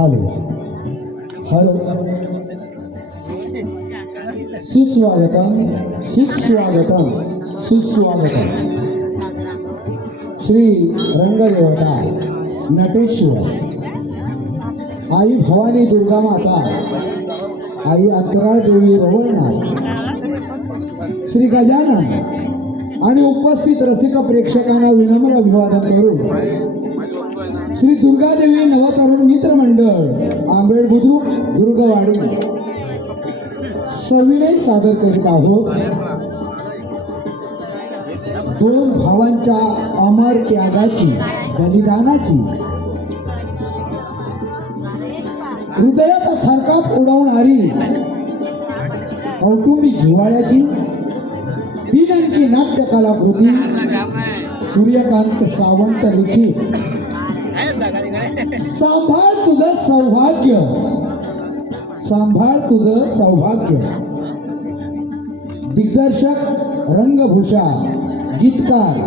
Hello hello सुस्वागतम सुस्वागतम सुस्वागतम श्री रंगदेवता नटेश्वर आई भवानी दुर्गा माता आई अंतराळ देवी रवळनाथ श्री गजानन आणि उपस्थित रसिक प्रेक्षकांना विनम्र अभिवादन करून श्री दुर्गादेवी नवतरुण मित्र मंडळ आंबेड बुद्रुक दुर्गवाडी सविनय सादर करीत आहोत दोन भावांच्या अमर त्यागाची बलिदानाची हृदयाचा थरकाप उडवणारी कौटुंबिक जिव्हाळ्याची 3 अंकी नाट्य कलाकृती सूर्यकांत सावंत लिखित सांभाळ तुझं सौभाग्य सांभाळ तुझं सौभाग्य दिग्दर्शक रंगभूषा गीतकार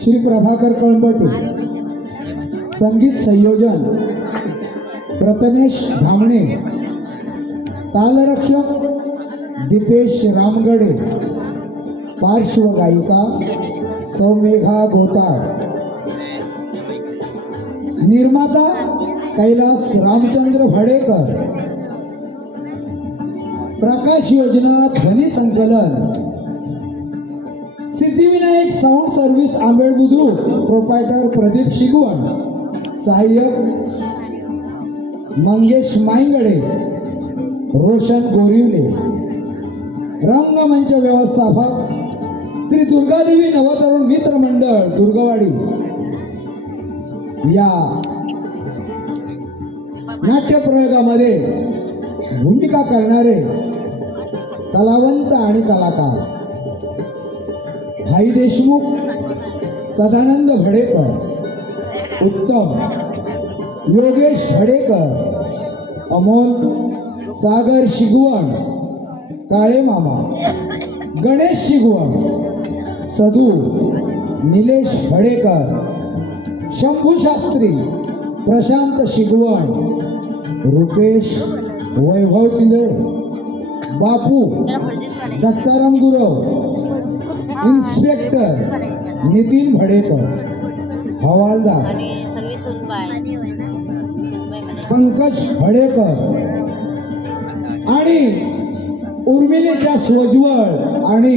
श्री प्रभाकर कळंबटे संगीत संयोजन प्रथमेश धामणे तालरक्षक दीपेश रामगडे पार्श्वगायिका सौमेघा गोतार निर्माता कैलास रामचंद्र भडेकर प्रकाश योजना ध्वनी संकलन Siddhivinayak sound service Ambed Budruk proprietor Pradeep Shigwan सहाय्यक मंगेश माईंगडे रोशन गोरिवले रंगमंच व्यवस्थापक श्री दुर्गादेवी नवतरुण मित्र मंडळ दुर्गवाडी या नाट्य प्रयोगामध्ये भूमिका करणारे कलावंत आणि कलाकार भाई देशमुख सदानंद भडेकर उत्तम योगेश भडेकर अमोल सागर शिगवण काळे मामा गणेश शिगवण सदू निलेश भडेकर शंभू शास्त्री प्रशांत शिगवण रुपेश वैभव किंदळे बापू दत्ताराम गुरव इन्स्पेक्टर नितीन भडेकर हवालदार पंकज भडेकर आणि उर्मिलेच्या स्वज्वळ आणि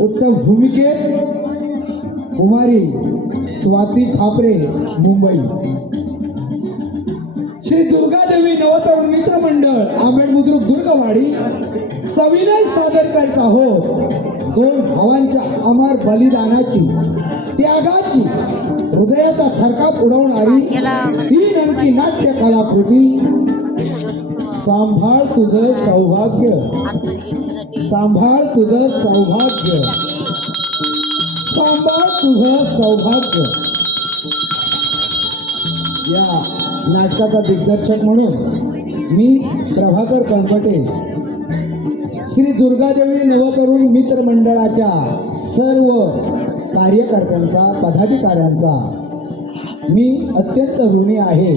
उत्तम भूमिकेत कुमारी स्वाती खापरे मुंबई श्री दुर्गादेवी नवतरुण मित्र मंडळ आंबेड बुद्रुक दुर्गवाडी सविनय सादर करीत आहोत दोन भावांच्या अमर बलिदानाची त्यागाची हृदयाचा थरकाप उडवणारी 3 अंकी नाट्य कलाकृती सांभाळ तुझं सौभाग्य सांभाळ तुझं सौभाग्य सांभाळ तुझं सौभाग्य या नाटकाचा दिग्दर्शक म्हणून मी प्रभाकर कळंबटे श्री दुर्गादेवी नवतरुण मित्र मंडळाच्या सर्व कार्यकर्त्यांचा पदाधिकाऱ्यांचा मी अत्यंत ऋणी आहे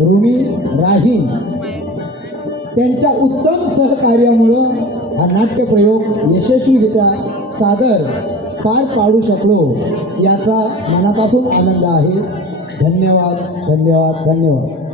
ऋणी राहीन त्यांच्या उत्तम सहकार्यामुळं हा नाट्यप्रयोग यशस्वीरित्या सादर पार पाडू शकलो याचा मनापासून आनंद आहे धन्यवाद धन्यवाद धन्यवाद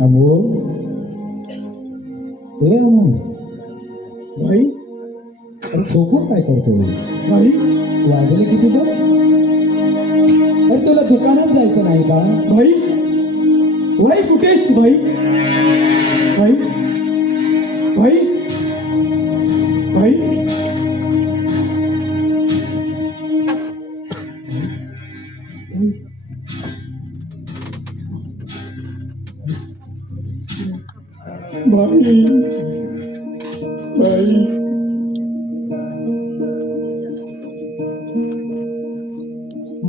अमोल, हे अमोल भाई, अरे झोपून काय करतो भाई? वाजले किती बघ. अरे तुला दुकानात जायचं नाही का भाई? भाई कुठेस तू भाई? भाई भाई भाई भाई भाई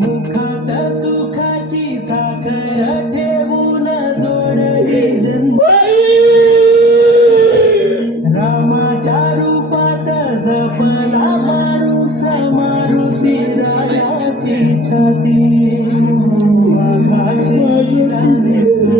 मुखात सुखाची साखर ठेवून जोडली जन्म रामाच्या रूपात जपला माणूस मारुती रायाची छाती वाघाची राणी तू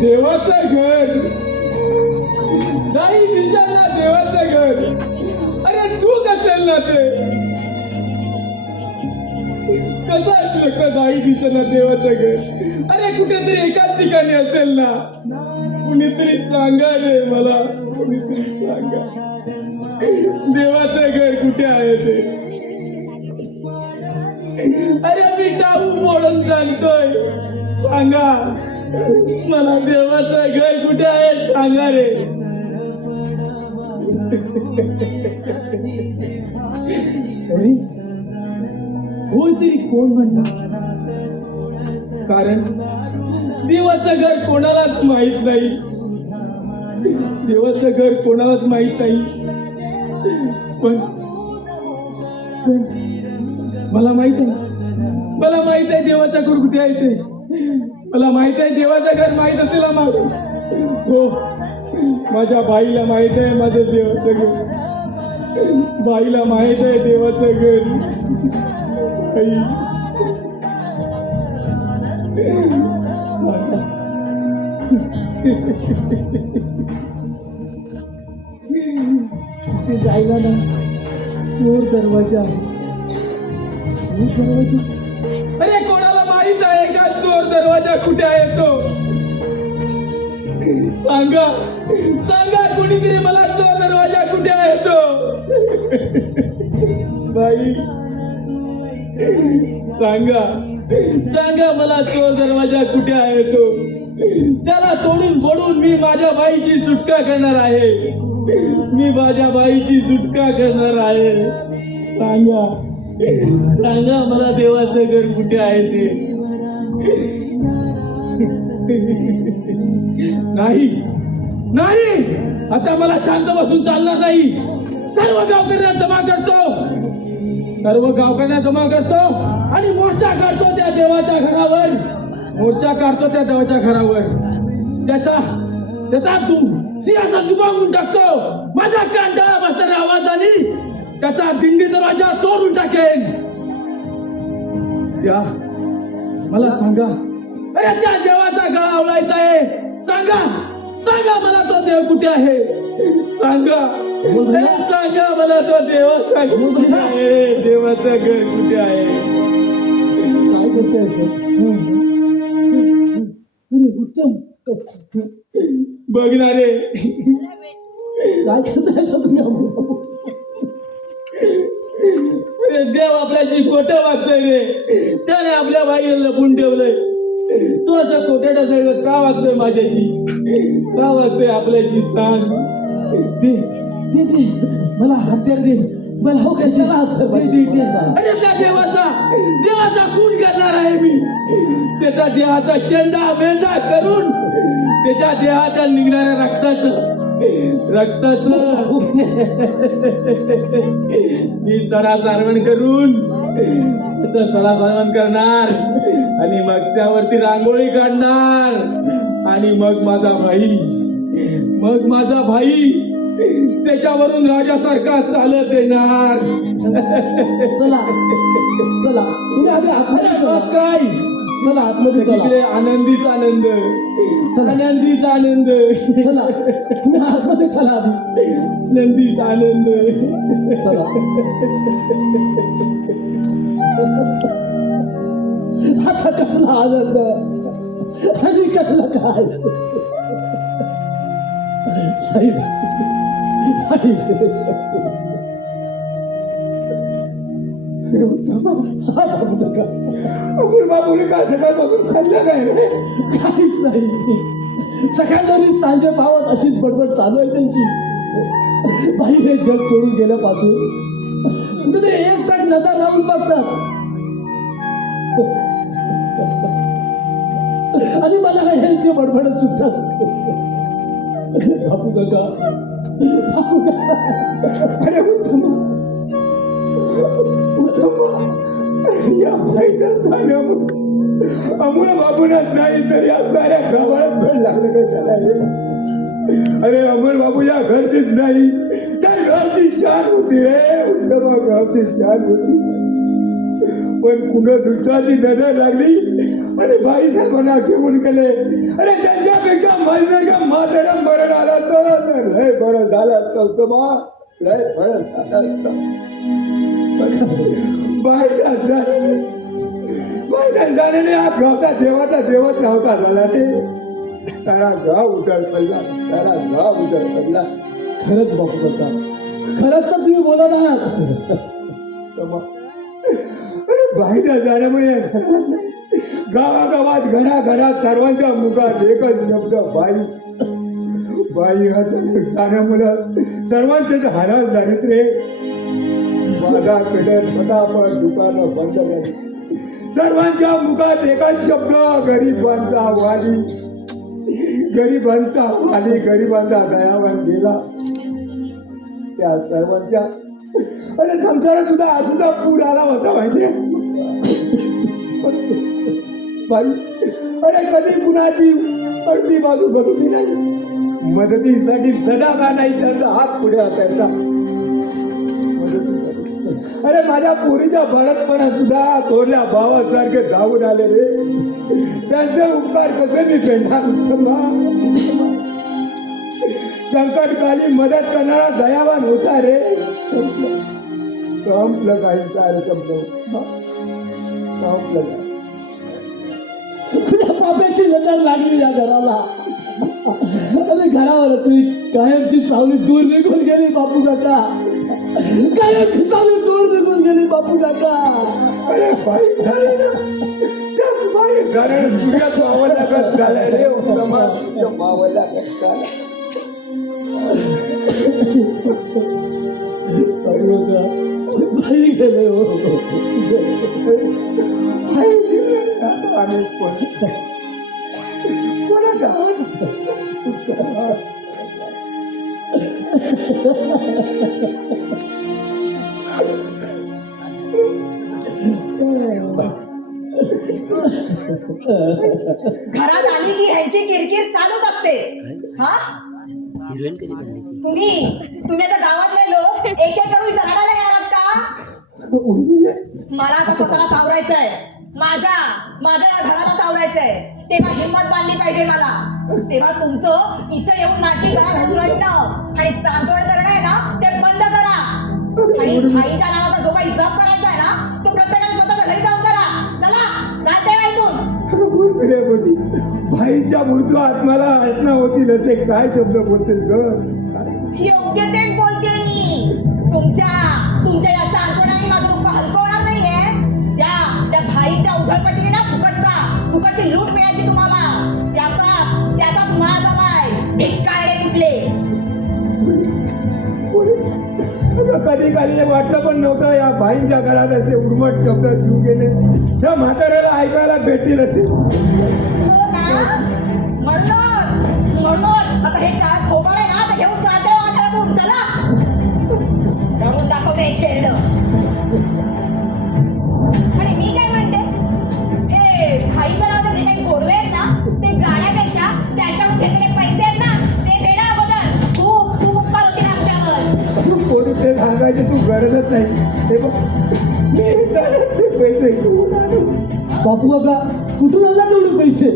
देवाचं घर नाही दिशांना, देवाचं घर. अरे तू कसेल ना ते, कसं असू शकतं दाही दिशांना देवाचं घर? अरे कुठेतरी एकाच ठिकाणी असेल ना. कुणीतरी सांगा रे मला, कुणीतरी सांगा देवाचं घर कुठे आहे ते. अरे मी टाऊ मोडून सांगतोय, सांगा मला देवाचं घर कुठे आहे, सांगा रे. होय तरी कोण म्हणणार? कारण देवाचं घर कोणालाच माहित नाही. देवाचं घर कोणालाच माहित नाही. पण मला माहित आहे, मला माहित आहे देवाचं घर कुठे आहे ते. मला माहित आहे देवाचं घर माहित असेल आम्हाला. हो, माझ्या बाईला माहित आहे माझं देवाचं घर. बाईला माहित आहे देवाचं घर. ते जायला ना चोर दरवाजा. अरे कोणाला माहित आहे का चोर दरवाजा कुठे आहे तो? सांगा सांगा, कोणीतरी मला चोर दरवाजा कुठे आहे तो? बाई सांगा सांगा मला चोर दरवाजा कुठे आहे तो. त्याला तोडून फोडून मी माझ्या बाईची सुटका करणार आहे. मी माझ्या बाईची सुटका करणार आहे. सांगा सांगा मला देवाचं घर कुठे आहे ते. नाही नाही, आता मला शांत बसून चालणार नाही. सर्व गावकऱ्यांना जमा करतो, सर्व गावकऱ्यांना जमा करतो आणि मोर्चा काढतो त्या देवाच्या घरावर. मोर्चा काढतो त्या देवाच्या घरावर. त्याचा सिंहासन दुभावून टाकतो. माझ्या कांटाळा बसणाऱ्या आवाजाने त्याचा दिंडी दरवाजा तोडून टाकेन. त्या मला सांगा, अरे त्या देवाचा गळा आवळायचा आहे. सांगा सांगा मला तो देव कुठे आहे. सांगा सांगा मला तो देवाचा घर कुठे आहे. देवाचं घर कुठे आहे. काय करतोय उत्तम बघणारे काय करताय तुम्ही? देव आपल्याशी खोटं वागतोय रे. त्याने आपल्या बाईला लपून ठेवलंय. तू असं खोट्याच्या सगळं का वागतोय माझ्याशी? का वागतोय आपल्याशी? सांग. दे दे दे मला हत्यार दे. मला हो कशाला हात अरे त्या देवाचा खून करणार आहे मी. त्याचा देहाचा चेंदा मेंदा करून त्याच्या देहाच्या निघणाऱ्या रक्ताचं मी सडा सारवण करून त्याचं सडा सारवण करणार आणि मग त्यावरती रांगोळी काढणार आणि मग माझा भाई त्याच्यावरून राजासारखा चालत येणार. चला चला तुम्ही आधी आतमध्ये चला. काय चला आतमध्ये चला. तिकडे आनंदीच आनंद, आनंदीच आनंद. चला तुम्ही आतमध्ये चला आधी. आनंदीच आनंद. चला आता कसला आनंद आणि कसला काय. बाबूने काय सकाळपासून खाल्लं काय रे? काहीच नाही. सकाळी सांजे पावत अशीच बडबड चालू आहे त्यांची. बाई हे जग सोडून गेल्यापासून ते एक टाक नजर लावून बघतात आणि मला हे ते बडबडत सुटतात. बापू काका अरे उत्तमा या भाईच्या झाल्यामुळे अमोल बाबूनाच नाही तर या साऱ्या गावाला भेट लागलं का त्याला. अरे अमोल बाबू या घरचीच नाही त्या गावची शान होती रे. उत्तमा गावची शान होती. पण कुणा दुसऱ्याची नजर लागली आणि बाई साहेबांना घेऊन गेले. अरे त्यांच्यापेक्षा माझ्या म्हातारा मरण आला तर लय बरं झालं असतं उत्तमा. लय बरं झालं असतं. बाईच्या जाण्याने हा गावचा देवच नव्हता झाला ते. त्याला गाव उजळ पडला. खरंच बापू काका खरंच तर तुम्ही बोलत आहात. अरे बाईच्या जाण्यामुळे गावागावात घराघरात सर्वांच्या मुखात एकच शब्द बाई असं जाण्यामुळं सर्वांचेच हालाल झालेत रे. बाजार पेठेत फटाफट दुकानं बंद झाली. सर्वांच्या मुखात एकच शब्द गरिबांचा गरिबांचा दयावान गेला. त्या सर्वांच्या अरे संसारात सुद्धा असा पूर आला होता माहितीये बाई. अरे कधी कुणाची अडती बाजू बघितली नाही. मदतीसाठी सदा का नाही त्यांचा हात पुढे असायचा मदतीसाठी. अरे माझ्या पोरीच्या बाळतपणात सुद्धा थोरल्या भावासारखे धावून आले रे. त्यांचे उपकार कसे मी फेडणार. संकटकाली मदत करणारा दयावान होता रे. संपलं काही सारं संपलं. पाप्याची नजर लागली या घराला आणि घरावर असली कायमची सावली दूर निघून गेली बापू काका. कायमची सावली दूर निघून गेली बापू काका. अरे बाई सूर्यात मावळला कस झाला रे. मावळला कस झाला. भाई गेले हो. आणि कोणाचा घरात आली की ह्यांची किरकिर चालूच असते. हा तुम्ही आता गावातले लोक एक एक करून इथं रडायला येणार का? मला आता स्वतःला सावरायचंय. माझ्या घराला सावरायचंय. तेव्हा हिंमत बांधली पाहिजे मला. तेव्हा तुमचं इथं येऊन नाटी घरात रडणं आणि सांत्वन करणं आहे ना ते बंद करा. आणि भाईच्या नावाचा जो काही जप करायचा आहे ना तो प्रत्येकाने स्वतःच्या घरी जाऊन करा. चला चालते भाईच्या मृत्यू आत्माला आत्मा होतील असे काय शब्द बोलतेस ग. योग्य तेच बोलते मी. तुमच्या या सांत्वनाने माझं दुःख हलकं होणार नाहीये. त्या भाईच्या उघडपट्टीने ना फुकटची लूट मिळायची तुम्हाला. त्याचाच मार झालाय. भिकारडे कुठले. कधी काही वाटलं पण नव्हतं या भाईंच्या घरात असे उर्मट शब्द जीव गेले त्या म्हाताऱ्याला ऐकायला भेटतील असे. हो ना? म्हणून आता हे काय खोबळ आहे ना, ते घेऊन जाते वाटातून. चला रडून दाखवते हे खेळणं. आणि मी काय म्हणते, हे भाईच्या नावाचे जे काही गोडवे आहेत ना, ते गाण्यापेक्षा त्यांच्याकडून घेतलेले पैसे आहेत ना, ते फेडा अगोदर. खूप उपकार होतील आमच्यावर. कोणी ते सांगायची तू गरजच नाही. हे बघ मी ते पैसे घेऊन आलो. बापू काका कुठून आणला तेवढे पैसे?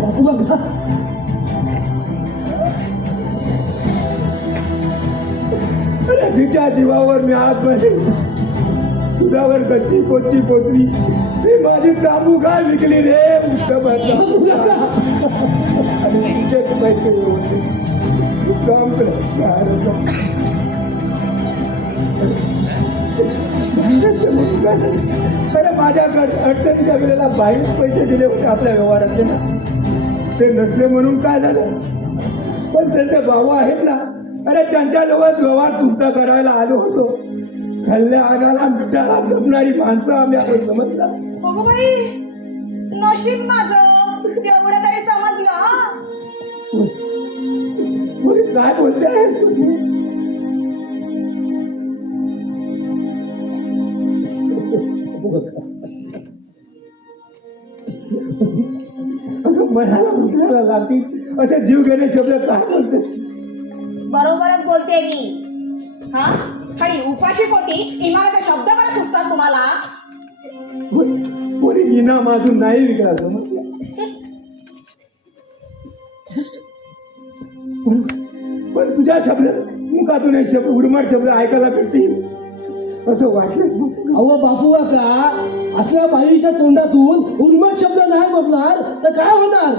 बापू काका अरे तिच्या जीवावर मी आज बसले तुझ्यावर कच्ची पोची पोचली. मी माझी तांबू काय विकली रे उत्तम आणि तुझेच पैसे होते. काम अरे माझ्याकडे अडचणीच्या वेळेला बाहेर पैसे दिले होते आपल्या व्यवहारातले ना. ते नसले म्हणून काय झालं, पण त्यांचे भाऊ आहेत ना, अरे त्यांच्याजवळ व्यवहार तुमचा करायला आलो होतो. खाल्ल्या आगाला मिठाला जमणारी माणसं आम्ही आपण समजला. अगं बाई, नशीब माझं तेवढं तरी समजलं. मुली काय बोलते आहेस तुम्ही? मनाला उठवायला लागतील असे जीव घेणे शब्द काय बोलतेस? बरोबरच बोलते मी. हा, आणि उपाशी पोटी इमानाचे शब्द बरं सुचतात तुम्हाला. कोणी इना माजून नाही विकला समजलं. पण तुझ्या शब्द मुखातून हे शब्द उर्मट शब्द ऐकायला भेटतील असं वाटलं. अहो बापू काका असल्या बाईच्या तोंडातून उर्मट शब्द नाही बोलणार तर काय होणार?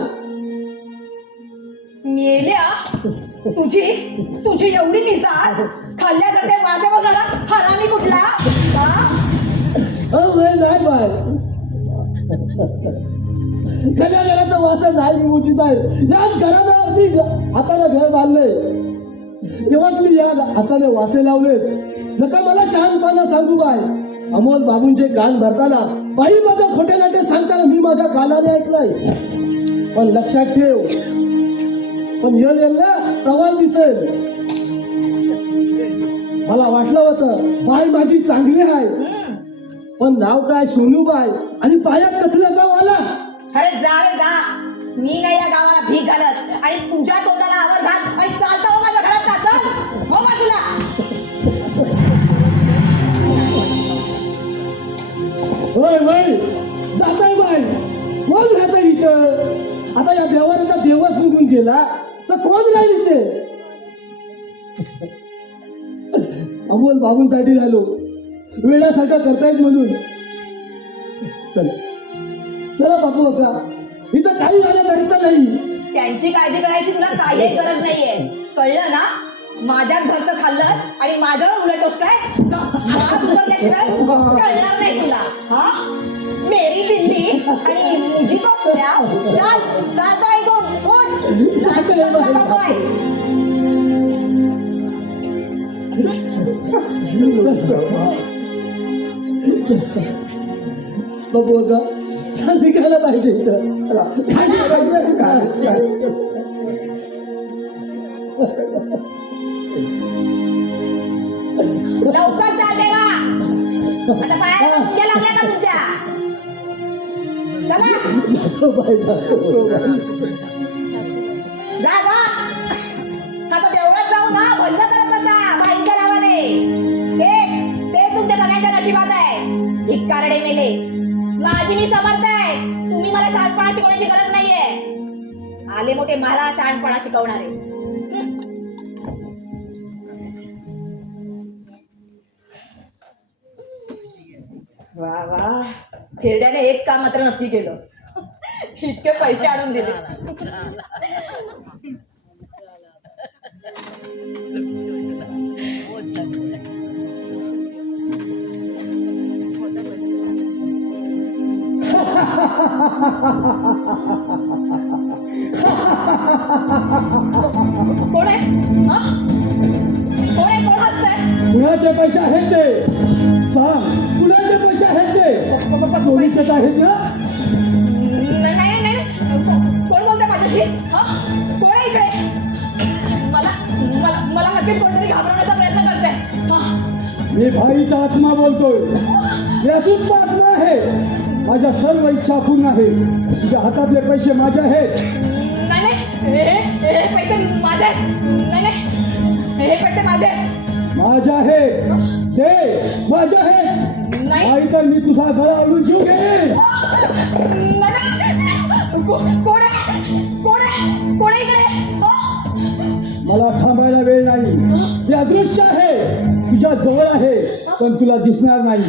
मेल्या तुझी एवढी मिजाज, खाल्ल्या करते माझे बोलणारा हरामी कुठला? हा? नाही बाय, खऱ्या घराचा वासा नाही विमोचित आहे. याच घराला मी हाताला घर बांधलंय तेव्हाच मी या हाताने वासे लावलेत. नका मला शहाणपणा सांगू बाय. अमोल बाबूंचे कान भरताना बाई माझं खोटे नाटे सांगताना मी माझ्या कानाने ऐकलंय. पण लक्षात ठेव, पण यांना प्रवास दिसेल. मला वाटलं होतं बाई माझी चांगली आहे, पण नाव काय सोनूबाई आणि पायात कचऱ्याचा वाला. अरे जा रे जा. मी नाही या गावाला भीक घालत आणि तुझ्या तोंडाला आवर घाल आणि चालता हो माझ्या घरात चालतं हो बाजूला. होय होय जाताय बाई, कोण राहताय इथं? आता या देवाचा देवच निघून गेला तर कोण राहील इथे? अमोल बाबूंसाठी झालो वेळासारखा करतायत म्हणून. चला चला बापू बाबा, इथं काही झालं नाही. त्यांची काळजी करायची तुला काही गरज नाहीये, कळलं ना? माझ्याच घरचं खाल्लं आणि माझ्यावर उलटोस काय? कळणार नाही तुला. हा, मेरी बिल्ली आणि मुझी बकऱ्या. चल जातो इथून, उठ. जातोय. बापू बाबा निघायला पाहिजे इथं. लवकर चालते का? आता पायाला मुंग्या लागल्या का तुमच्या? चला जा जा. आता तेवढंच जाऊ ना, भजन करत बसा बाईंच्या नावाने. ते तुमच्या सगळ्यांच्या नशिबात आहे. धिक्कारडे मेले. माझी मी समर्थ आहे. तुम्ही मला शहाणपणा शिकवण्याची गरज नाहीये. आले मोठे मला शहाणपणा शिकवणारे. वा वा, खेरड्याने एक काम मात्र नक्की केलं. इतके पैसे आणून दिले. कोण आहे हा? कोण आहे? कोण हसतंय? कुणाचे पैसे आहेत ते सांग, कुणाचे पैसे आहेत ते? चोरीचे तर आहेत ना? नाही नाही कोण बोलतंय माझ्याशी हा? कोण आहे इकडे? मला मला मला नक्कीच कोणतरी घाबरवण्याचा प्रयत्न करते हा. मी भाईचा आत्मा बोलतोय, यातून आत्मा आहे. माझ्या सर्व इच्छा पूर्ण आहे. तुझ्या हातातले पैसे माझे आहेत. नाही नाही हे पैसे माझे आहेत. नाही नाही हे पैसे माझे आहेत. माझे आहेत ते माझे आहेत. नाही नाही तर मी तुझा गळा ओढून जीव घेईन. कोण आहे? कोण आहे? कोण आहे इकडे? मला थांबायला वेळ नाही. हे अदृश्य आहे, तुझ्या जवळ आहे पण तुला दिसणार नाही.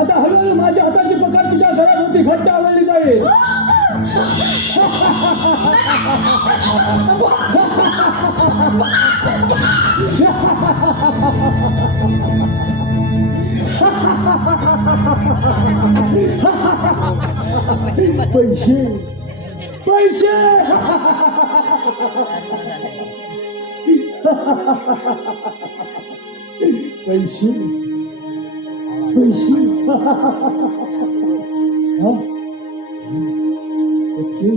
आता हळूहळू माझ्या हाताची पकड तुझ्या घराभोवती घट्ट आवडली जाईल. पैसे पैसे पैसे पैसे हा? ओके.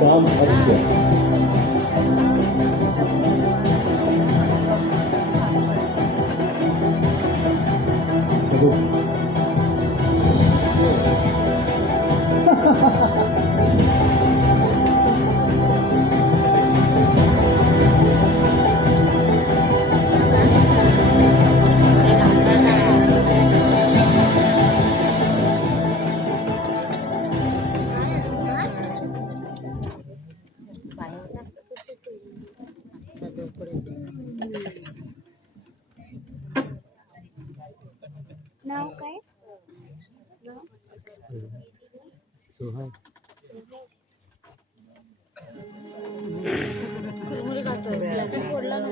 काम हास्य. नाव काय? कुरमुरे खातोय. फोडला ना.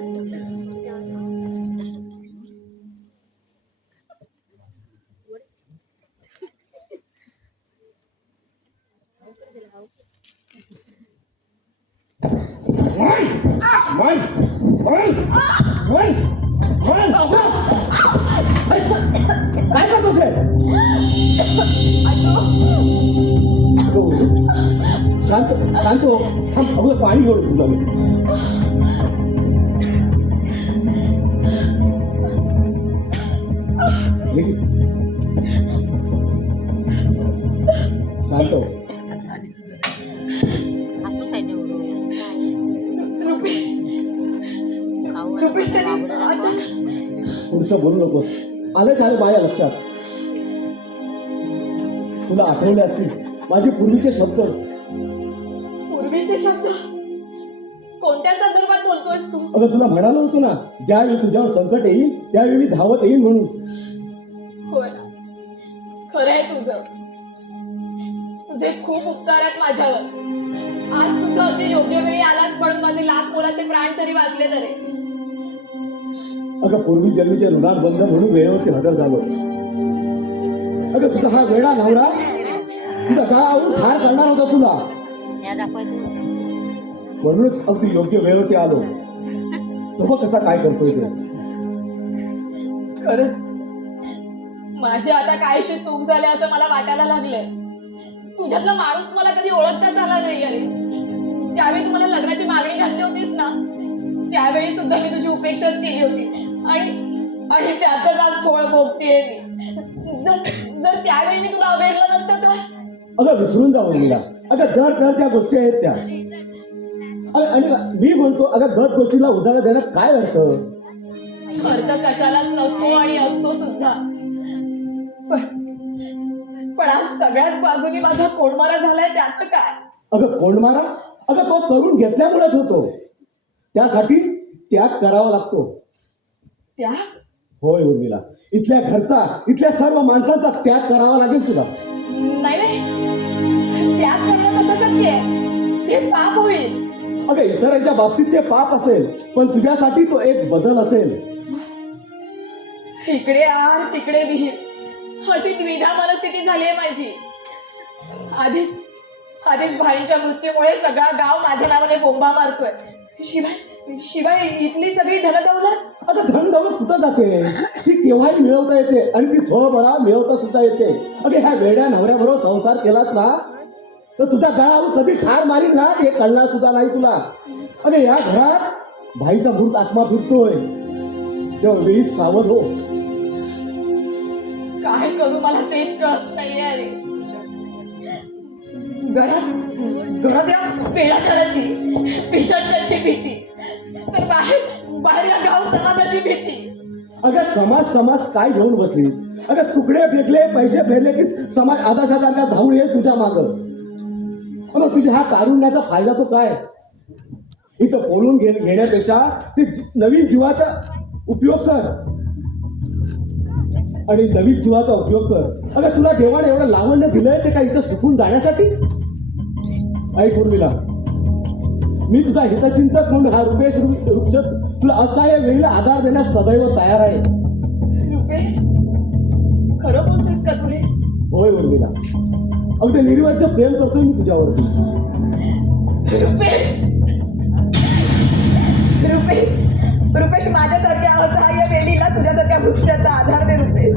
काय करतोस रे? शांत शांत हो. थांब, अगोदर पाणी घेऊन तुला मी. शांत हो. रुपेश त्यांनी अचानक पुढचं बोलू नकोस. आलंच आलं माझ्या लक्षात. तुला आठवले असतील माझे पूर्वीचे शब्द. पूर्वीचे शब्द कोणत्या संदर्भात बोलतोयस तू? अगं तुला म्हणालो होतो ना, ज्यावेळी तुझ्यावर संकट येईल त्यावेळी मी धावत येईल म्हणून. होय ना, खरं आहे तुझं. तुझे खूप उपकार आहेत माझ्यावर. आज सुद्धा अगदी योग्य वेळी आलास म्हणून माझे लाख मोलाचे प्राण तरी वाचले तरी. अगं पूर्वी जन्मीचे ऋणात बंध म्हणून वेळेवरती हजर झालो. अगं तुझा हा वेळा नवरा तुझा गाळावरून ठार करणार होता तुला, म्हणूनच अगदी योग्य वेळेवरती आलो. तो बघ कसा काय करतोय ते. खरंच माझी आता काहीशी चूक झाली असं मला वाटायला लागलंय. तुझ्यातला माणूस मला कधी ओळखताच आला नाही. अरे ज्यावेळी तू मला लग्नाची मागणी घातली होतीस ना, त्यावेळी सुद्धा मी तुझी उपेक्षाच केली होती आणि आणि त्यातच आज फळ भोगतेय मी. जर त्यावेळी मी तुला अवेरलं नसतं तर. अगं विसरून जा मीरा. अगं जर त्या गोष्टी आहेत त्या. आणि मी म्हणतो अगं दर गोष्टीला उदाहरण देण्यात काय अर्थ? अर्थ कशालाच नसतो आणि असतो सुद्धा. पण आज सगळ्याच बाजूनी माझा कोंडमारा झालाय, त्याचं काय? अगं कोंडमारा? अगं तो करून घेतल्यामुळेच होतो. त्यासाठी त्याग करावा लागतो. त्या होय उर्मिला, इथल्या घरचा, इथल्या सर्व माणसांचा त्याग करावा लागेल तुला. नाही नाही, त्याग करणं कसं शक्य आहे? हे पाप होईल. अगं इतरांच्या बाबतीत ते पाप असेल, पण तुझ्यासाठी तो एक बदल असेल. इकडे आर तिकडे विहीर अशी द्विधा मनस्थिती झाली आहे माझी. आधीच भाईंच्या मृत्यूमुळे सगळा गाव माझ्या नावाने बोंबा मारतोय. शिवाय इथली सगळी धनदौलत. अगं धन दौलत कुठं जाते? ती केव्हाही मिळवता येते आणि ती स्वबळा मिळवता सुद्धा येते. अगं ह्या वेड्या नवऱ्याबरोबर संसार केलास ना तर तुझ्या गळावर कधी ठार मारील ना हे कळणार सुद्धा नाही तुला. अगं या घरात भाईचा भूत आत्मा फिरतोय, तेव्हा वेळी सावध हो. काय करू मला तेच कळत नाहीये. घरात या पेडाचाराची पिशाचाची भीती, तर बाहेर या गाव समाजाची भीती. अगं समाज काय घेऊन बसलीस? अगं तुकडे फेकले, पैसे फेरले की समाज आदाशासारखा धावून येईल तुझ्या मागं. मग तुझ्या हा काढून फायदा तो काय? इथं बोलून घेण्यापेक्षा ते नवीन जीवाचा उपयोग कर आणि नवीन जीवाचा उपयोग कर. अगं तुला देवाने एवढं लावण्य दिलंय ते काय इथं सुकून जाण्यासाठी? ऐक उर्मिला, मी तुझा हितचिंतक म्हणून हा रुपेश वृक्ष तुला असहाय्य वेळेला आधार देण्यास सदैव तयार आहे. रुपेश, खरं बोलतोस का तू हे? होय उर्मिला, अगदी निर्वाच्य प्रेम करतोय मी तुझ्यावरती. रुपेश रुपेश माझ्यासारख्या असहाय्य वेळीला तुझ्यासारख्या वृक्षाचा आधार दे रुपेश.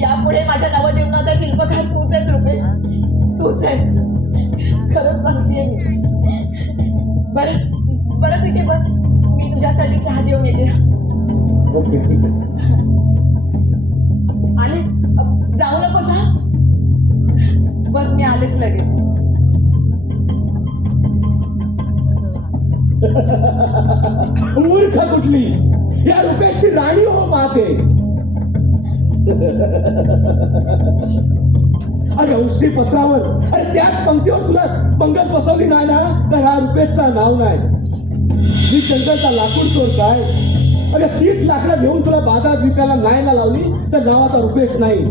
यापुढे माझ्या नवजीवनाचा शिल्पकार तूच आहेस रुपेश, तूच आहेस. खरंच सांगतेय मी. बरं तिथे बस, मी तुझ्यासाठी चहा देऊन येते. ओके ठीक आहे. आलेच, जाऊ नकोस हा. बस मी आलेच लगेच. मूर्ख कुठली, या रुपयाची राणी हो पाहते. अरे औषधी पत्रावर अरे त्याच पंक्तीवर तुला पंगत बसवली नाही ना तर हा रुपेशचा नाव नाही. मी जंगलचा लाकूड चोर काय? अरे 30 लाकडं घेऊन तुला बाजारात विकायला नाही ना लावली तर नावाचा रुपेश नाही.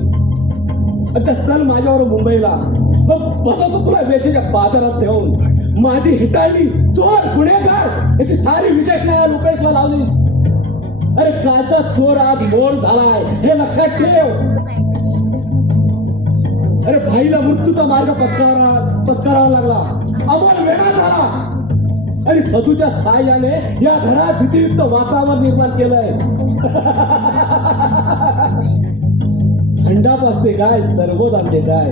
आता चल माझ्यावर मुंबईला, मग बसवतो तुला वेशीच्या बाजारात ठेवून. माझी हिटाळली चोर गुन्हेगार याची सारी विशेषणा रुपेशला लावली. अरे काचा चोर आज मोर झालाय हे लक्षात ठेव. अरे भाईला मृत्यूचा मार्ग पत्करावा लागला, अमोल वेगळा झाला आणि सदूच्या साह्याने या घरात भीतीयुक्त वातावरण निर्माण केलंय. थंडाप असते काय, सरबत आणते काय,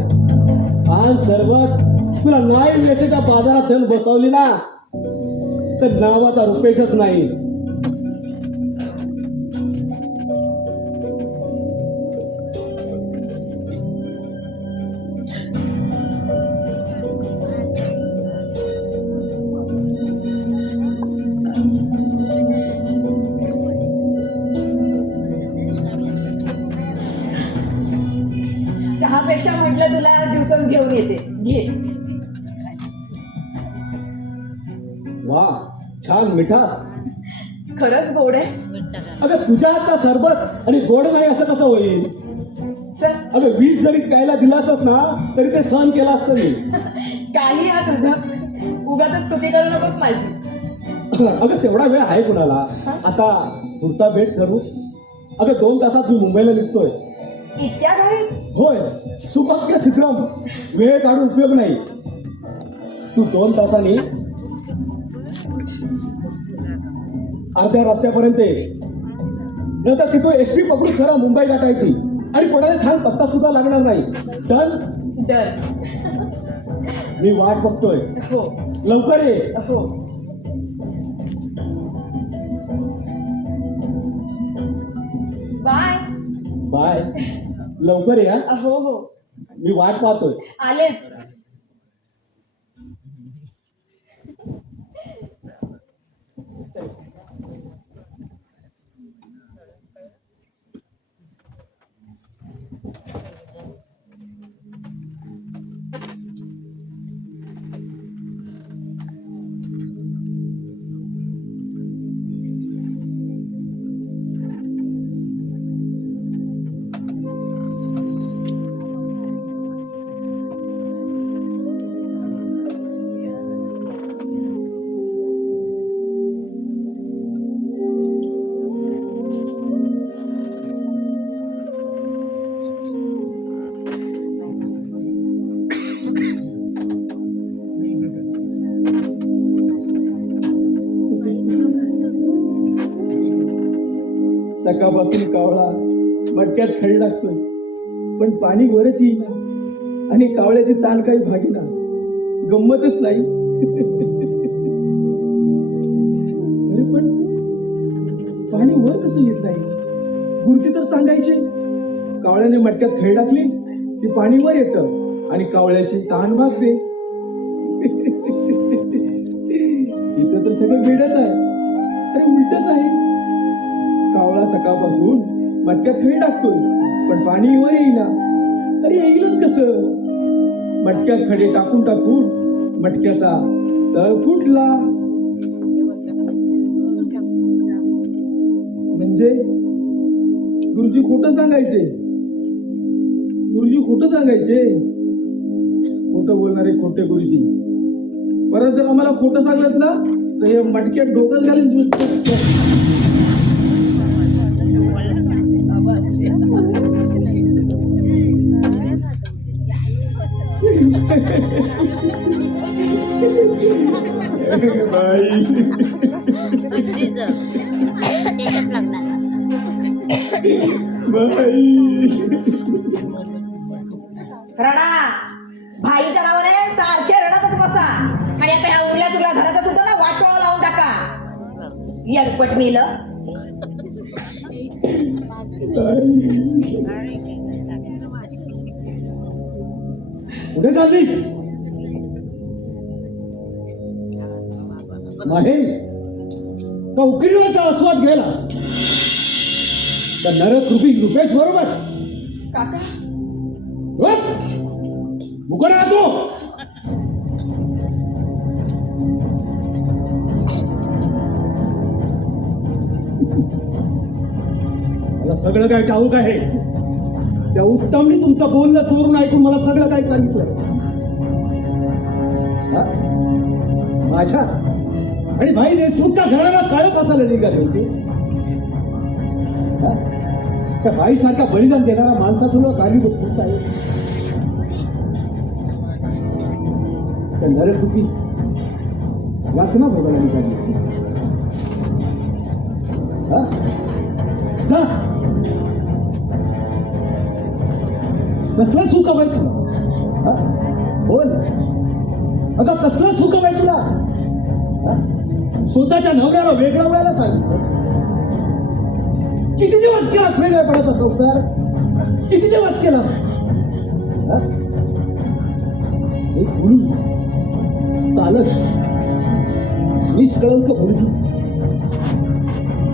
आणि सरबत तुला नाही वेशेच्या बाजारात ठेवून बसवली ना तर नावाचा रुपेशच नाही. चहापेक्षा म्हटलं तुला ज्यूसच घेऊन येते, घे. वा छान मिठास. खरंच गोड आहे. अगं तुझ्या हातचा सरबत आणि गोड नाही असं कसं होईल? चल, अगं 20 जरी प्यायला दिलासच ना तरी ते सहन केलं असतं मी. काही हा तुझं, उगाच स्तुती करू नकोस माझी. अगं तेवढा वेळ आहे कुणाला? आता पुढचा भेट ठरवू. अगं 2 तासात मी मुंबईला निघतोय. इतक्या घाई? होय, सुभाग्य छिद्रम, वेळ काढून उपयोग नाही. तू 2 तासांनी अर्ध्या रस्त्यापर्यंत ये. नंतर तिथून एसटी पकडून सरळ मुंबई गाठायची आणि कोणाला छान पत्ता सुद्धा लागणार नाही. डन? डन. मी वाट बघतोय. हो लवकर ये. हो. बाय. बाय. लवकर या. हो हो, मी वाट पाहतोय. आलेच. सकाळपासून कावळा मटक्यात खडी टाकतोय, पण पाणी वरच येईना आणि कावळ्याची ताण काही भागीना. गंमतच नाही. अरे पण पाणी वर कसं येत नाही? गुरुजी तर सांगायचे, कावळ्याने मटक्यात खडी टाकली की पाणी वर येतं आणि कावळ्याची ताण भागते. इथं तर सगळं वेडच आहे. अरे उलटच आहे. कावळा सकाळपासून मटक्यात खडी टाकतोय, पण पाणी वर येईना. अरे येईलच कसं? मटक्यात खडे टाकून टाकून मटक्याचा तळ फुटला. म्हणजे गुरुजी खोटं सांगायचे. गुरुजी खोटं सांगायचे. खोटं बोलणारे खोटे गुरुजी. परत जर आम्हाला खोटं सांगत ना तर हे मटक्यात डोकं घालून त्याच्यात लागणार. रडा भाईच्या नावाने सारखे रडतच बसा आणि आता ह्या उरल्या सुरल्या घराचा सुद्धा ना वाटोळा लावून टाका. येडपट मेलं. कुठे चाललीस माहे? का उकिरवाचा आस्वाद घ्यायला तर नरक रूपी रुपेश बरोबर काका मुकडा तो. मला सगळं काय ठाऊक आहे. त्या उत्तमने तुमचं बोलणं चोरून ऐकून मला सगळं काय सांगितलं. माझ्या आणि भाई देशमुखच्या घराला काळ कसायला निघाले होते. त्या बाई सारखा बलिदान देणारा माणसाचं कारणीभूत पुढचा आहे. त्या नरकुपी यातना भोगायला निघाली. जा कसलं सुख हवंय तुला? बोल अगं कसलं सुख हवंय तुला? स्वतःच्या नवऱ्याला वेगळं व्हायला सांगितलं. किती दिवस केलास वेगळेपणाचा संसार? किती दिवस केलास? एक मुलगी सालस निष्कळंक मुलगी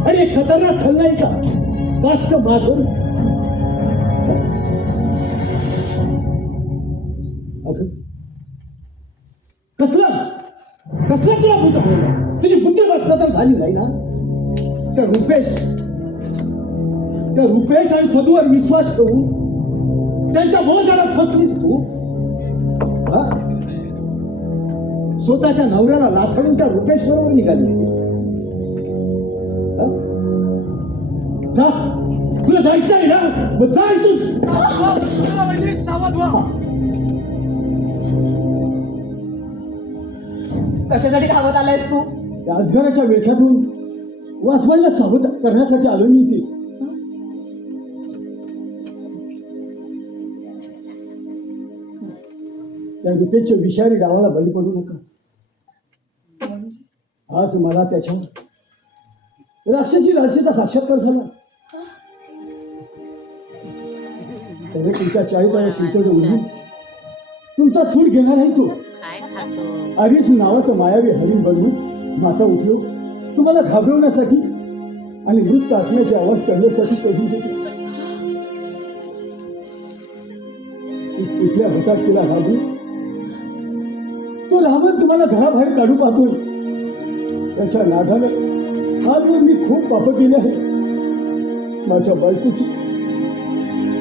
आणि एक खतरनाक खलनायिका काष्ट माधुरी. कसला तुला भूत बोलला? तुझी बुद्धी नसता तर झाली नाही ना. त्या रुपेश आणि सदूवर विश्वास ठेवून त्यांच्या मोजाला फसलीस तू. स्वतःच्या नवऱ्याला लाथडून त्या रुपेश बरोबर निघाली. जा तुला जायचं आहे ना, मग जा इथून. कशासाठी धावत आलायस तू? त्या अजगराच्या वेठ्यातून वाचवायला सावध करण्यासाठी आलो मी इथे. त्या रुपेच्या विषारी डावाला बळी पडू नका. आज मला त्याच्या राक्षसी राशीचा साक्षात्कार झाला. त्याने तुमच्या चाळीपाया शिवतो उडून तुमचा सूड घेणार आहे तो. काय खातो? आधीच नावाचं मायावी हरिण बनवून माझा उपयोग तुम्हाला घाबरवण्यासाठी आणि मृत आत्म्याची आवाज करण्यासाठी कधी देतो. इथल्या भूतात तिला घाबरून तो रावण तुम्हाला घराबाहेर काढू पाहतोय. त्याच्या नादानं आजवर मी खूप पाप केले आहे. माझ्या बायकोची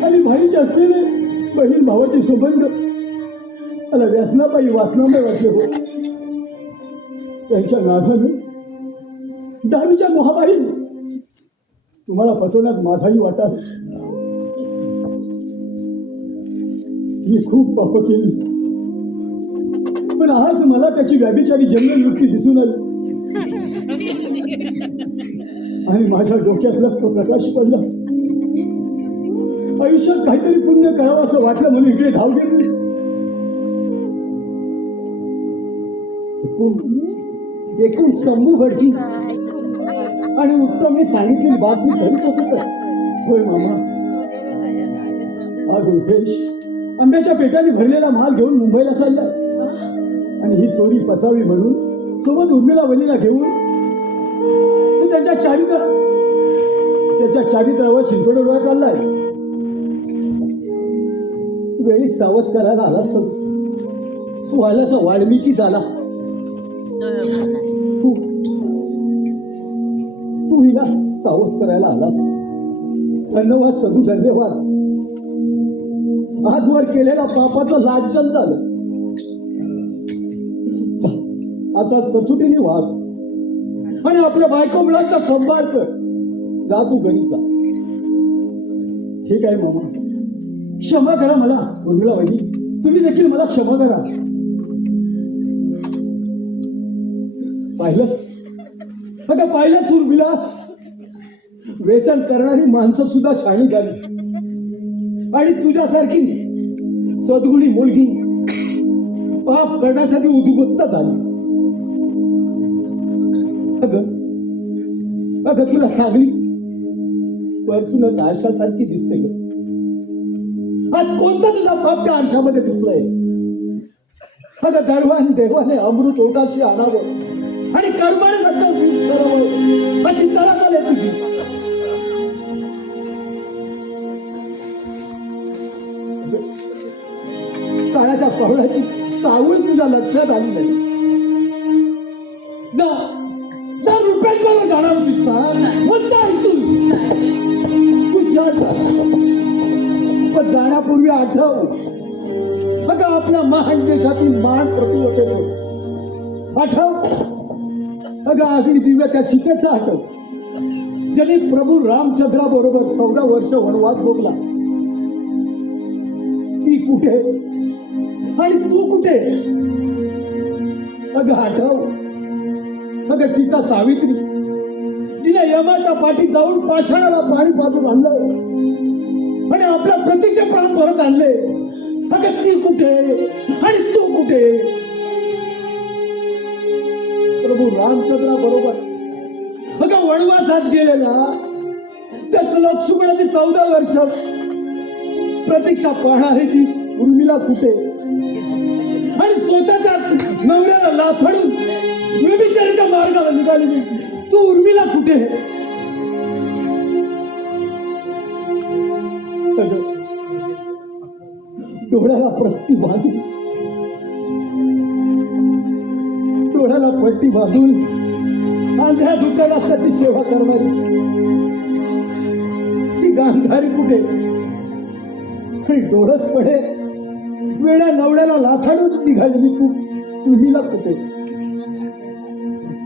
आणि भाईचे असलेले बहीण भावाचे संबंध मला व्यसनापायी वासनामय वाटले हो. त्यांच्या नादानं दारूच्या मोहाबाई तुम्हाला फसवण्यात माझाही वाटा आहे. मी खूप पाप केली, पण आज मला त्याची व्याभिचारी जन्मवृत्ती दिसून आली. आणि माझ्या डोक्यातला तो प्रकाश पडला. आयुष्यात काहीतरी पुण्य करावं असं वाटलं म्हणून इकडे धाव घेतली. एकूण शंभूगडची आणि उत्तमने सांगितलेली बातमी खरीच होती तर. होय मामा, आज रुपेश आंब्याच्या पेटाने भरलेला माल घेऊन मुंबईला चाललाय आणि ही चोरी पचावी म्हणून सोबत उर्मिला वलीला घेऊन तो त्याच्या चारित्रावर शिंतोडे चाललाय. वेळी सावध करायला आला तू आलासा वाल्मिकी झाला. तू हिला सावध करायला आलास. धन्यवाद सगू, धन्यवाद. आजवर केलेल्या पापाचं लांछन झालं. असा सचुटीने वाघ आणि आपल्या बायको मुलांचा संभाळ कर. जा तू घरी जा. ठीक आहे मामा, क्षमा करा मला. उर्मिला वहिनी, तुम्ही देखील मला क्षमा करा. पाहिलंच उर्मिला, व्यसन करणारी माणसं सुद्धा शाणी झाली आणि तुझ्यासारखी सद्गुणी मुलगी पाप करण्यासाठी उद्युक्त झाली. अगं तुला चांगली परतून आरशासारखी दिसते ग. आज कोणता तुझा पाप त्या आरशामध्ये दिसलाय? अगं देवाने अमृत ओटाशी आणावं आणि कर्माने करावं अशी तरात आली तुझी. काळाच्या पावलाची चावळ तुझ्या लक्षात आली नाही. जा रुपेश बाबा जाणार दिसतात पण जाण्यापूर्वी आठव, अगं आपल्या महान देशातील महान प्रतिवतेवर आठव. अगं आगळी दिव्या त्या सीतेचा आठव, ज्याने प्रभू रामचंद्राबरोबर 14 वर्ष वनवास भोगला. ती कुठे आणि तू कुठे? अगं आठव. अगं सीता सावित्री, जिने यमाच्या पाठी जाऊन पाषाणाला पाणी पाजून आणलं आणि आपल्या प्रतीचे प्राण परत आणले. अगं ती कुठे आणि तू कुठे? प्रभू रामचंद्रा बरोबर अगं वनवासात गेलेला त्याच लक्ष्मणाची 14 वर्ष प्रतीक्षा पाहणारी ती उर्मिला कुठे? आणि स्वतःच्या नवऱ्याला लाथडून व्यभिचाराच्या मार्गाला निघालेली तू उर्मिला कुठे? डोळ्याला पट्टी बांधून अंध्या दुःखाची सेवा करणारी ती गांधारी कुठे? डोळस पडे वेळा नवड्याला लाथाडून निघालेली तू उर्मिला कुठे?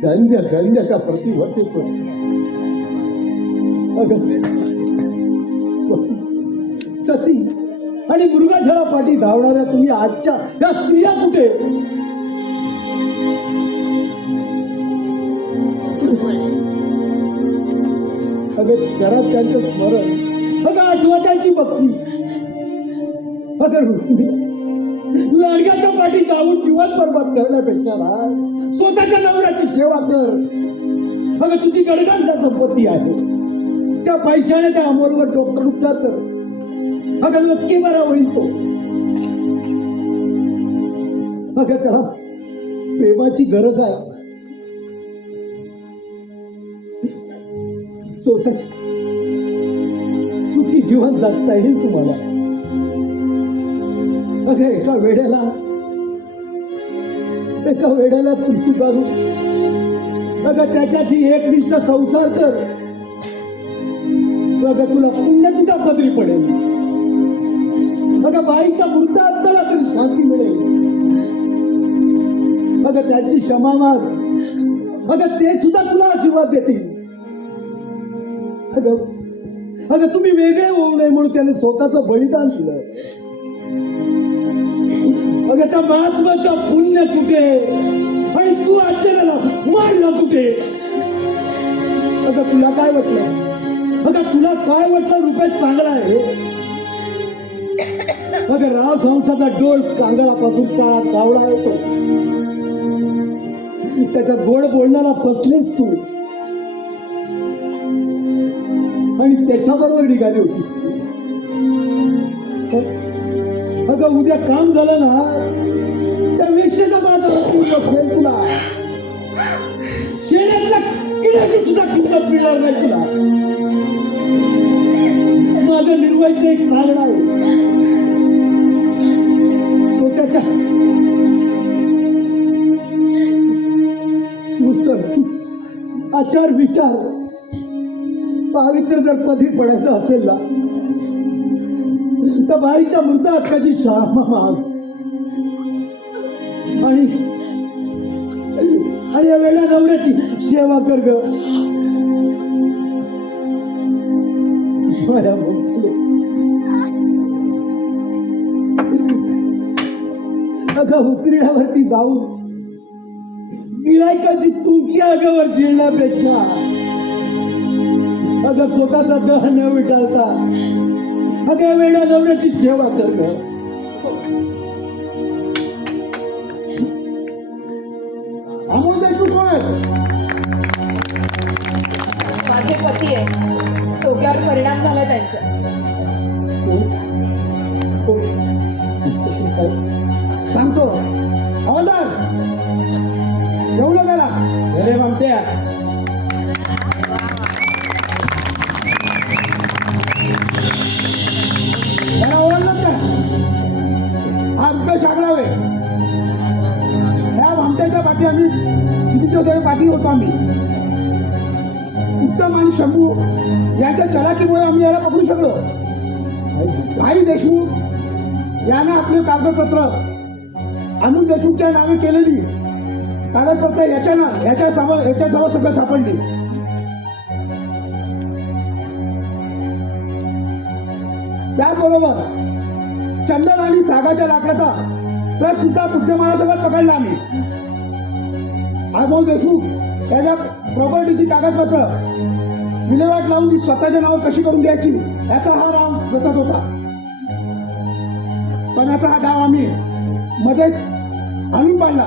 धन्य त्या प्रतिवतेच. सती आणि मृगाझळा पाठी धावणाऱ्या तुम्ही आजच्या त्या स्त्रिया कुठे? अगं घरात त्यांचं स्मरण, अगं आठवा त्यांची भक्ती. अगं लाडक्याच्या पाठी जाऊन जीवन बरबाद करण्यापेक्षा स्वतःच्या नवऱ्याची सेवा कर. अगं तुझी गडगांचा संपत्ती आहे, त्या पैशाने त्या अमोलवर डॉक्टर उपचार कर. अगं नक्की बरा होईल तो. अगं त्याला प्रेमाची गरज आहे. स्वतःच्या सुखी जीवन जगता येईल तुम्हाला. अगं एका वेड्याला सुचू काढू. अगं त्याच्याशी एकनिष्ठ संसार कर. अगं तुला पुण्य तुझ्या पदरी पडेल. अगं बाईच्या मुद्दा आत्म्याला तरी शांती मिळेल. अगं त्यांची क्षमा माग. अगं ते सुद्धा तुला आशीर्वाद देतील. अगं तुम्ही वेगळे होऊ नये म्हणून त्याने स्वतःचं बलिदान दिलं. अगं त्या महात्माचं पुण्य कुठे आणि तू आश्चर्याला मारला कुठे? अगं तुला काय वाटलं? अगं तुला काय वाटलं रुपेश चांगला आहे? अगं राजहंसाचा डोल कांगळापासून काळा कावळा येतो. त्याच्या गोड बोलण्याला फसलीस तू आणि त्याच्याबरोबर निघाली होती. अगं उद्या काम झालं ना त्या वेश्येचा माझा असेल तुला. शेण्यातल्या किड्याची सुद्धा किंमत मिळणार नाही तुला. माझं निर्वाईचं एक सांगणं आहे. स्वतःच्या सुसंस्कृत आचार विचार पावित्र्य जर कधी पडायचं असेल ना तर बाईच्या मृत हक्काची क्षमा माग आणि या वेळा नवऱ्याची सेवा कर ग. माया भोसले. अगं उकरीडावरती जाऊन गिरायकाची तुंकी अगावर झेलण्यापेक्षा अगं स्वतःचा दह न विटाळता अगं वेळा नवऱ्याची सेवा कर. अमोल देशमुख कोण आहे? माझे पती आहे. डोक्यावर परिणाम झाला त्यांच्या. सांगतो हवालदार येऊ नका. अरे मामत्या त्याला ओळखलं का? हा रुपेश आगरावे. या भामट्याच्या पाठी आम्ही किती पाठी होतो. आम्ही उत्तम आणि शंभू यांच्या चलाकीमुळे आम्ही याला पकडू शकलो. भाई देशमुख यानं आपले कागदपत्र अनिल देशमुखच्या नावे केलेली कागदपत्र याच्यासमोर सगळं सापडली. त्याचबरोबर चंदन आणि सागाच्या लाकडाचा ट्रक सुद्धा मुद्देमालासकट पकडला आम्ही. अमोल देशमुख त्याच्या प्रॉपर्टीची कागदपत्र विल्हेवाट लावून ती स्वतःच्या नावावर कशी करून घ्यायची याचा हा राम रचत होता. पण याचा हा डाव आम्ही मध्येच आणून पाडला.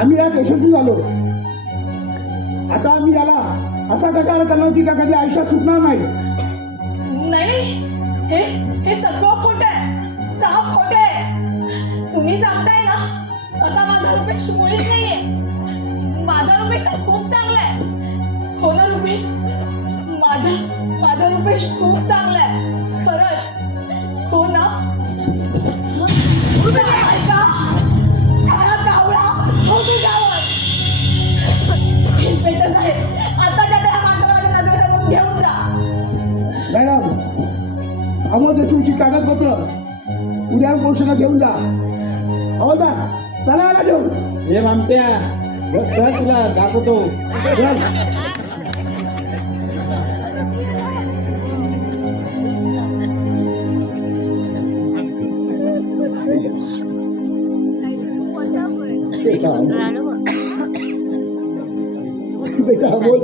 आम्ही यात यशस्वी झालो. आता आम्ही याला असा गटार करणार की कधी आयुष्यात सुटणार नाही. नाही, हे सगळं खोट आहे. साफ खोट आहे. तुम्ही सांगताय ना असा माझा रुपेश मुळीच नाहीये. माझा रुपेश तर खूप चांगला आहे. हो ना रुपेश? माझा रुपेश खूप चांगला आहे. खरंच हो ना? काळा कावळा हो तुझ्यावर. इन्स्पेक्टर साहेब आता त्या माणसाला नजरेसमोर घेऊन जा. मॅडम अमोल देशमुखची कागदपत्र उद्या पोलिसांना घेऊन जा. हवालदार चला याला घेऊन. हे मामत्या तुला दाखवतो. बेटा बोल.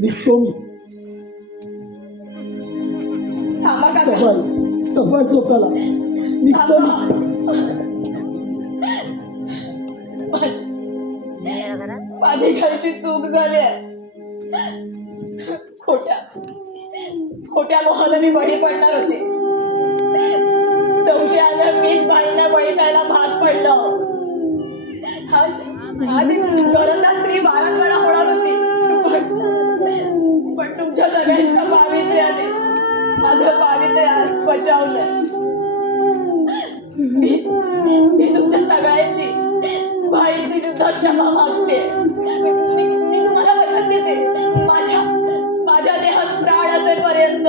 निघतो मी. थांबा काका. सफाई स्वतःला निघतो मी. माझी घरची चूक झाली. खोट्या मोहाला मी बळी पडणार होते. संशयानं मीच बाईंना बळी द्यायला भाग पडलं. आज गरजदार स्त्री वारंवार होणार होती. पण तुमच्या सगळ्यांच्या पावित्र्याने माझं पावित्र्य आज बचावलं. मी तुमच्या सगळ्यांची बाईची सुद्धा क्षमा मागते. मी तुम्हाला वचन देते माझ्या देहात प्राण असेपर्यंत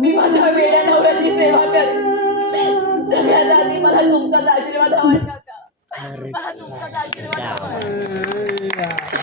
मी माझ्या वेड्या नवऱ्याची सेवा करेन. सगळ्यात आधी मला तुमचाच आशीर्वाद हवाय काका. मला तुमचाच आशीर्वाद हवाय.